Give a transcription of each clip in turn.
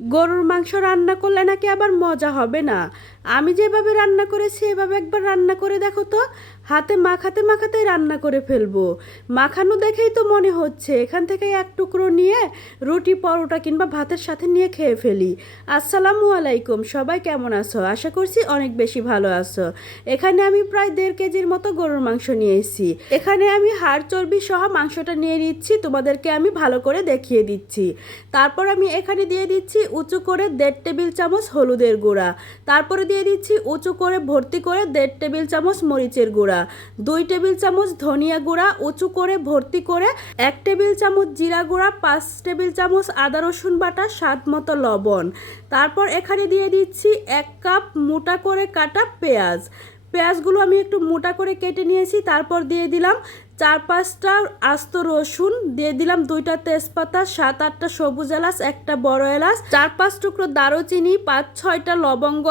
গরুর মাংস রান্না করলে নাকি আবার মজা হবে না। আমি যেভাবে রান্না করেছি এভাবে একবার রান্না করে দেখো তো। হাতে মাখাতে মাখাতেই রান্না করে ফেলবো। মাখানো দেখেই তো মনে হচ্ছে এখান থেকে এক টুকরো নিয়ে রুটি পরোটা কিংবা ভাতের সাথে নিয়ে খেয়ে ফেলি। আসসালামু আলাইকুম, সবাই কেমন আছো? আশা করছি অনেক বেশি ভালো আছো। এখানে আমি প্রায় 1.5 কেজির মতো গরুর মাংস নিয়ে এসেছি। এখানে আমি হাড় চর্বি সহ মাংসটা নিয়ে নিচ্ছি, তোমাদেরকে আমি ভালো করে দেখিয়ে দিচ্ছি। তারপর আমি এখানে দিয়ে দিচ্ছি উঁচু করে 1.5 টেবিল চামচ হলুদের গুঁড়া। তারপরে দিয়ে দিচ্ছি উঁচু করে ভর্তি করে 1.5 টেবিল চামচ মরিচের গুঁড়া, 2 টেবিল চামচ ধনিয়া গুঁড়া উঁচু করে ভর্তি করে, 1 টেবিল চামচ জিরা গুঁড়া, 5 টেবিল চামচ আদা রসুন বাটা, স্বাদ মতো লবণ। তারপর এখানে দিয়ে দিচ্ছি 1 কাপ মোটা করে কাটা পেঁয়াজ। পেঁয়াজগুলো আমি একটু মোটা করে কেটে নিয়েছি। তারপর দিয়ে দিলাম 4-5টা আস্ত রসুন, দিয়ে দিলাম 2টা তেজপাতা, 7-8টা সবুজ এলাচ, একটা বড় এলাচ, 4-5 টুকরো দারুচিনি, 5-6টা লবঙ্গ,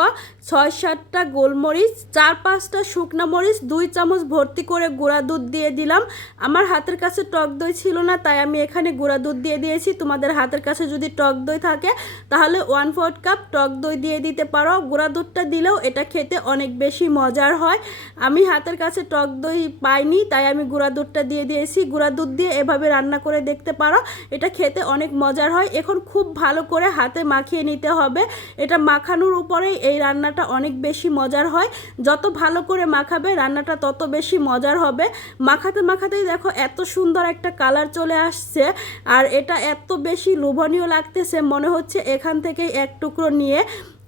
6-7টা গোলমরিচ, 4-5টা শুকনা মরিচ, 2 চামচ ভর্তি করে গুঁড়া দুধ দিয়ে দিলাম। আমার হাতের কাছে টক দই ছিল না, তাই আমি এখানে গুঁড়া দুধ দিয়ে দিয়েছি। তোমাদের হাতের কাছে যদি টক দই থাকে তাহলে 1/4 কাপ টক দই দিয়ে দিতে পারো। গুঁড়া দুধটা দিলেও এটা খেতে অনেক বেশি মজার হয়। আমি হাতের কাছে টক দই পাইনি, তাই আমি গুঁড়া দুধটা দিয়ে দিয়েছি। গুঁড়া দুধ দিয়ে এভাবে রান্না করে দেখতে পারো, এটা খেতে অনেক মজার হয়। এখন খুব ভালো করে হাতে মাখিয়ে নিতে হবে। এটা মাখানোর উপরেই এই রান্নাটা অনেক বেশি মজার হয়। যত ভালো করে মাখাবে রান্নাটা তত বেশি মজার হবে। মাখাতে মাখাতেই দেখো এত সুন্দর একটা কালার চলে আসছে, আর এটা এত বেশি লোভনীয় লাগতেছে, মনে হচ্ছে এখান থেকেই এক টুকরো নিয়ে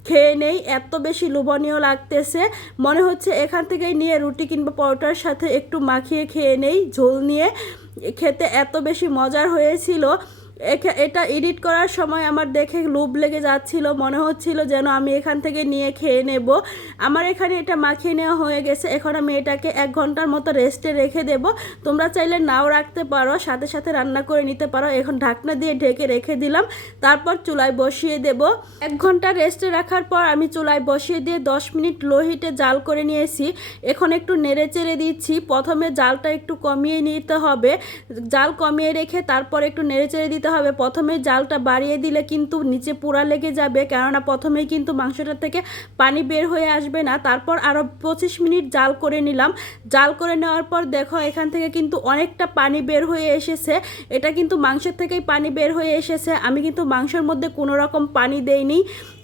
খেয়ে নেই। এত বেশি লোভনীয় লাগতেছে, মনে হচ্ছে এখান থেকেই নিয়ে রুটি কিংবা পরোটার সাথে একটু মাখিয়ে খেয়ে নেই ঝোল নিয়ে। খেতে এত বেশি মজার হয়েছিল। এটা এডিট করার সময় আমার দেখে লোভ লেগে যাচ্ছিল, মনে হচ্ছিল যেন আমি এখান থেকে নিয়ে খেয়ে নেব। আমার এখানে এটা মাখিয়ে নেওয়া হয়ে গেছে। এখন আমি এটাকে 1 ঘন্টার মতো রেস্টে রেখে দেব। তোমরা চাইলে নাও রাখতে পারো, সাথে সাথে রান্না করে নিতে পারো। এখন ঢাকনা দিয়ে ঢেকে রেখে দিলাম। তারপর চুলায় বসিয়ে দেব। 1 ঘন্টা রেস্টে রাখার পর আমি চুলায় বসিয়ে দিয়ে 10 মিনিট লো হিটে জাল করে নিয়েছি। এখন একটু নেড়ে চেড়ে দিচ্ছি। প্রথমে জালটা একটু কমিয়ে নিতে হবে, জাল কমিয়ে রেখে তারপর একটু নেড়ে চেড়ে দিতে হবে। প্রথমে জালটা বাড়িয়ে দিলে কিন্তু নিচে পোড়া লেগে যাবে, কেননা প্রথমেই কিন্তু মাংসটা থেকে পানি বের হয়ে আসবে না। তারপর আরও 25 মিনিট জাল করে নিলাম। জাল করে নেওয়ার পর দেখো এখান থেকে কিন্তু অনেকটা পানি বের হয়ে এসেছে। এটা কিন্তু মাংসের থেকেই পানি বের হয়ে এসেছে। আমি কিন্তু মাংসের মধ্যে কোনো রকম পানি দেইনি,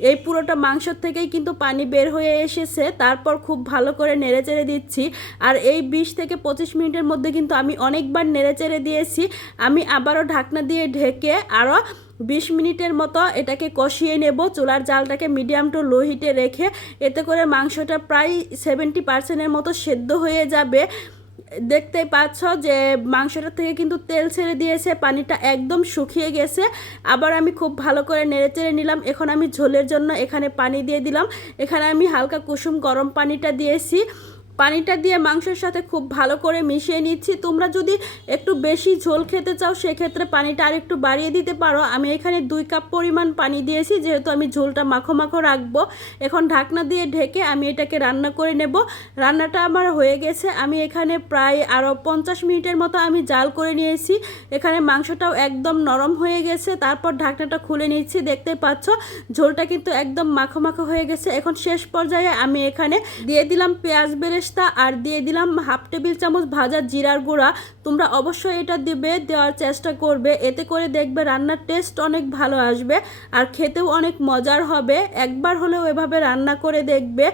এই পুরোটা মাংসের থেকেই কিন্তু পানি বের হয়ে এসেছে। তারপর খুব ভালো করে নেড়ে চেড়ে দিচ্ছি। আর এই 20 থেকে 25 মিনিটের মধ্যে কিন্তু আমি অনেকবার নেড়ে চেড়ে দিয়েছি। আমি আবারও ঢাকনা দিয়ে ঢেকে আরও 20 মিনিটের মতো এটাকে কষিয়ে নেব। চুলার জালটাকে মিডিয়াম টু লো হিটে রেখে, এতে করে মাংসটা প্রায় 70% মতো সেদ্ধ হয়ে যাবে। দেখতেই পাচ্ছ যে মাংসটা থেকে কিন্তু তেল ছেড়ে দিয়েছে, পানিটা একদম শুকিয়ে গেছে। আবার আমি খুব ভালো করে নেড়ে চেড়ে নিলাম। এখন আমি ঝোলের জন্য এখানে পানি দিয়ে দিলাম। এখানে আমি হালকা কুসুম গরম পানিটা দিয়েছি। পানিটা দিয়ে মাংসের সাথে খুব ভালো করে মিশিয়ে নিচ্ছি। তোমরা যদি একটু বেশি ঝোল খেতে চাও সেক্ষেত্রে পানিটা আর একটু বাড়িয়ে দিতে পারো। আমি এখানে 2 কাপ পরিমাণ পানি দিয়েছি, যেহেতু আমি ঝোলটা মাখো মাখো রাখবো। এখন ঢাকনা দিয়ে ঢেকে আমি এটাকে রান্না করে নেব। রান্নাটা আমার হয়ে গেছে। আমি এখানে প্রায় আরও 50 মিনিটের মতো আমি জাল করে নিয়েছি। এখানে মাংসটাও একদম নরম হয়ে গেছে। তারপর ঢাকনাটা খুলে নিচ্ছি। দেখতে পাচ্ছ ঝোলটা কিন্তু একদম মাখো মাখো হয়ে গেছে। এখন শেষ পর্যায়ে আমি এখানে দিয়ে দিলাম পেঁয়াজ বেরেস্তা আর দিয়ে দিলাম 1/2 টেবিল চামচ ভাজা জিরার গুঁড়া। তোমরা অবশ্যই এটা দেওয়ার চেষ্টা করবে, এতে করে দেখবে রান্নার টেস্ট অনেক ভালো আসবে আর খেতেও অনেক মজার হবে। একবার হলেও এভাবে রান্না করে দেখবে।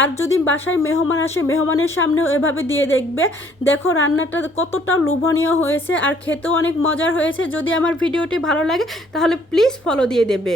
আর যদি বাসায় মেহমান আসে মেহমানের সামনেও এভাবে দিয়ে দেখবে। দেখো রান্নাটা কতটা লোভনীয় হয়েছে আর খেতেও অনেক মজার হয়েছে। যদি আমার ভিডিওটি ভালো লাগে তাহলে প্লিজ ফলো দিয়ে দেবে।